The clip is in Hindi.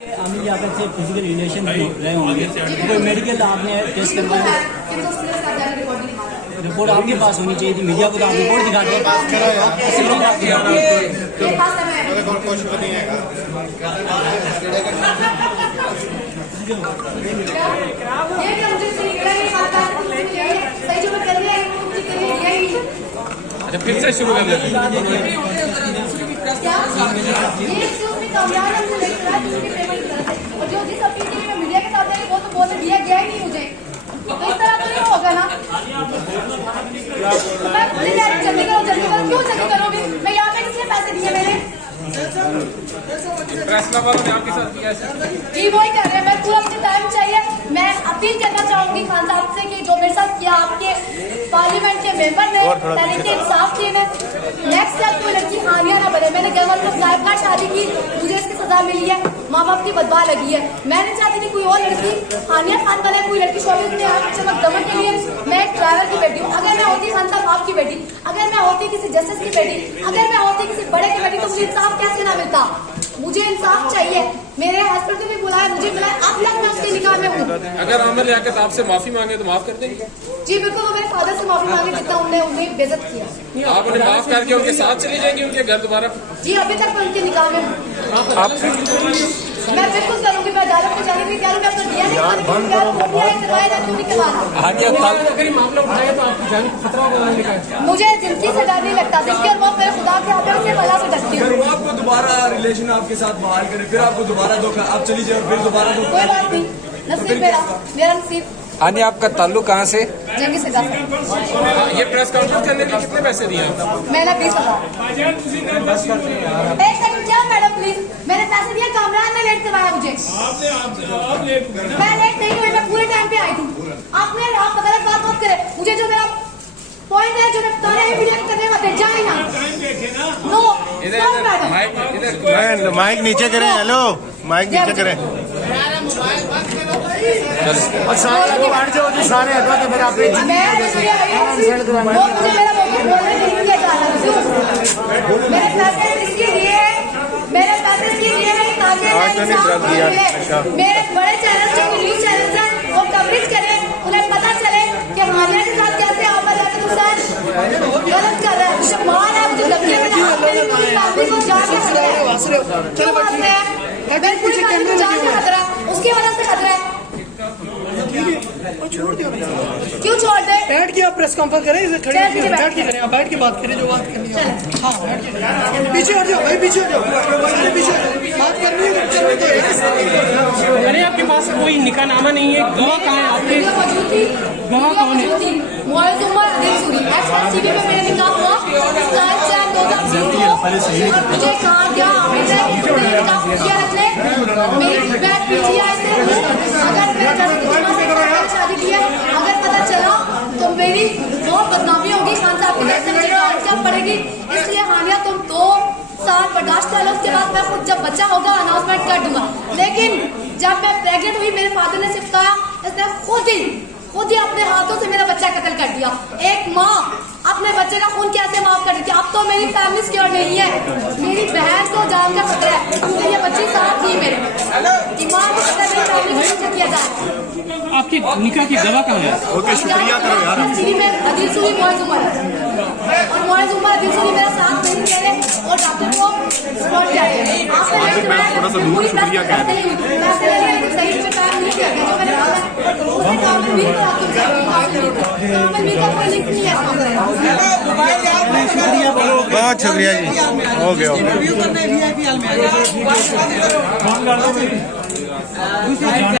आमिर यादव से फिजिकल रिलेशन रहे होंगे, कोई मेडिकल आपने टेस्ट करवाया? रिपोर्ट आपके पास होनी चाहिए थी, मीडिया को तो आप रिपोर्ट दिखाते हैं। अच्छा फिर से शुरू कर देते हैं। और जो जिस अपील के लिए मैं मीडिया के साथ आई वो तो बोल दिया गया ही नहीं मुझे, तो इस तरह तो नहीं होगा ना। मैं जल्दी करो क्यों जल्दी करोगे? मैं यहाँ पे किसने पैसे दिए मेरे? प्रेस वालों ने आपके साथ किया है? जी वही कर रहे हैं। मैं पूरा मुझे टाइम चाहिए। मैं अपील करना चाहूंगी खान साहब से कि जो मेरे साथ किया आपके पार्लियामेंट के मेंबर ने, तहरीक इंसाफ की ने, नेक्स्ट स्टेप कोई लड़की हानिया ना बने। मैंने घर वालों को गायब शादी की, मुझे इसकी सजा मिली है, माँ बाप की बदवा लगी है। मैं नहीं चाहती कि कोई और लड़की हानिया खान बने, कोई लड़की शोबिस में आगे चमक दमक के लिए। मैं एक ड्राइवर की बेटी हूँ। अगर मैं होती खान साहब आपकी बेटी, अगर मैं होती किसी जस्टिस की बेटी, अगर मैं होती किसी बड़े की बेटी, तो मुझे इंसाफ कैसे ना मिलता? मुझे इंसाफ चाहिए। मेरे हस्बैंड को भी बुलाया, मुझे बुलाया, अब तक मैं उसके निकाह में हूँ। अगर आमिर लियाकत आपसे माफी मांगे तो माफ कर देंगे? जी बिल्कुल, वो मेरे फादर से माफी मांगे जितना उन्हें बेइज्जत किया। आप उन्हें माफ करके उनके साथ चली जाएंगी उनके घर दोबारा? जी अभी तक मैं उनके निकाह में हूँ। मैं बिल्कुल करूँगी, मैं अदालत में जाने भी कह रही हूँ। मैं अपना दिया नहीं मामला उठाया तो आपकी जान को खतरा होगा? मुझे जिंदगी से डर नहीं लगता, जिसके और वो मेरे खुदा के हाथ से भला से डरती हूँ। वो आपको दोबारा रिलेशन आपके साथ बहाल करे, फिर आपको दोबारा धोखा, आप चली जाए फिर दोबारा धोखा। कोई बात नहीं, नसीब मेरा नसीब। आनी आपका ताल्लुक कहाँ से? जंगी से ये प्रेस कॉन्फ्रेंस करने के कितने पैसे दिए? मैंने 20,000। एक सेकंड क्या मैडम प्लीज, मैंने पैसे दिए, कामरान ने लेट करवाया मुझे। मैं लेट नहीं हुई, मैं पूरे टाइम पे आई थी। आपने आप गलत बात मत करे। मुझे जो मेरा पॉइंट है, जो मैं बता रहे हैं मीडिया करने मत जाए ना। नो मैडम, माइक नीचे करें। हेलो, माइक नीचे करें। और सारे लोग हट जाओ, जो सारे हटवा के फिर आप मुझे मेरा बोलने नहीं दिया जा रहा। मेरे पैसे इसके लिए, मेरे पैसे इसके लिए ताकि मेरे बड़े चैनल जो न्यूज चैनल हैं वो कवरेज करें, उन्हें पता चले कि हानिया के साथ कैसे आप गलत कर रहे हैं। मुझे मार है, मुझे धमकियां देना, मेरी पूरी फैमिली को जान के खतरा है। क्यों हंसते हैं? मेरी पूरी फैमिली को जान के खतरा है, उसकी वजह से खतरा है। क्यों छोड़ दे? बैठ के आप प्रेस कॉन्फ्रेंस करें, इसे खड़े बैठ के करें, आप बैठ के बात करें जो बात करनी है। हाँ बैठ के पीछे हट जाओ भाई, पीछे हट जाओ, पीछे बात करनी है। अरे आपके पास कोई निकाहनामा नहीं है, गवाह कहाँ है आपके? गवाह कौन है? मुआविज़ उमर अदील सूरी। एक्स-टीवी में मेरा निकाह हुआ 27/2020 को। मुझे कहा गया आमिर ने निकाह किया रखने, मेरी बैठ पीजीआई से। अगर मैं शादी की है, अगर पता चला तो मेरी बहुत बदनामी होगी, खान साहब की तरफ से मुझे क्या पड़ेगी। इसलिए हानिया तुम 2 साल बर्दाश्त कर लो, उसके बाद मैं खुद जब बच्चा होगा अनाउंसमेंट कर दूंगा। लेकिन जब मैं प्रेग्नेंट हुई, मेरे फादर ने सिर्फ कहा, इसने खुद ही अपने हाथों से मेरा बच्चा कत्ल कर दिया। एक माँ अपने बच्चे का खून कैसे माफ कर देती है? अब तो मेरी फैमिली सिक्योर नहीं है, मेरी बहन को जान का खतरा है, क्योंकि ये बच्ची साथ थी मेरे। ईमान को खतरा, मेरी फैमिली को क्या किया जाए? आपकी निकाह की गवाह कहाँ है? ओके, शुक्रिया करो यार। एक्स-टीवी में अदील सूरी, मुआविज़ उमर, और मुआविज़ उमर अदील सूरी मेरा साथ नहीं दे रहे, और डॉक्टर को स्पॉट चाहिए। आपने थोड़ा सा दूर शुक्रिया कह रहे हैं। पैसे ले लिए, सही से काम नहीं किया गया। जो मैंने बोला उसने काम में भी करा, तुमसे काम में भी का कोई लिंक नहीं है। बहुत शुक्रिया जी, हो गया।